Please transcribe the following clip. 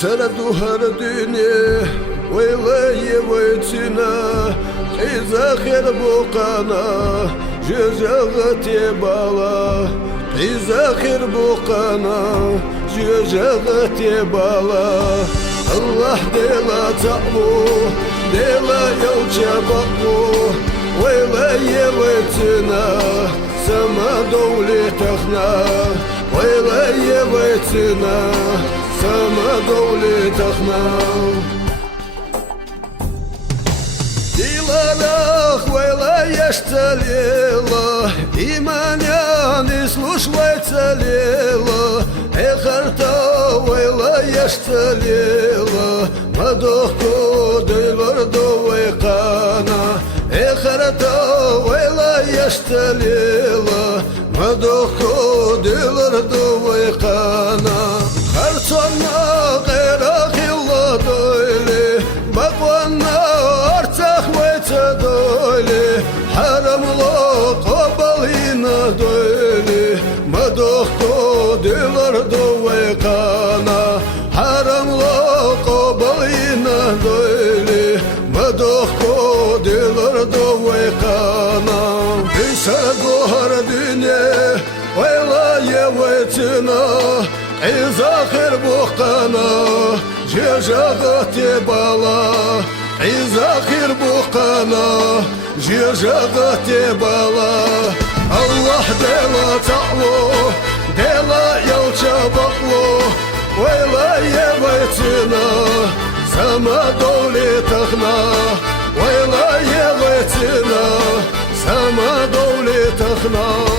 Середу гардині вилає вицина, і захер букана, жежагати бала, і захер букана, жежагати бала. Allah dela ta'mu, dela yolca bakmu, velaye vetina, sama devletahna, velaye vetina, sama devletahna. Dilalah velaye shtalila, imanyan слушается лила, эхарта вelaye shtalila, madokko dilvardovay qana, эхарта velaye shtalila, madokko dilvardovay qana. Khartona qera khilla doyle, baqwana artsakh vayta doyle, haramlo qabalina doyle, madokko dilvardovay qana, haramlo qabalina doyle, madokko dilvardovay qana. Bisargo hardine velaye vetina, İzakhir buqana, jejagati bala, İzakhir buqana, jejagati bala. Allah dela ta'lu, dela yolca baklu, velaye vetina, sama devletahna, velaye vetina, sama devletahna.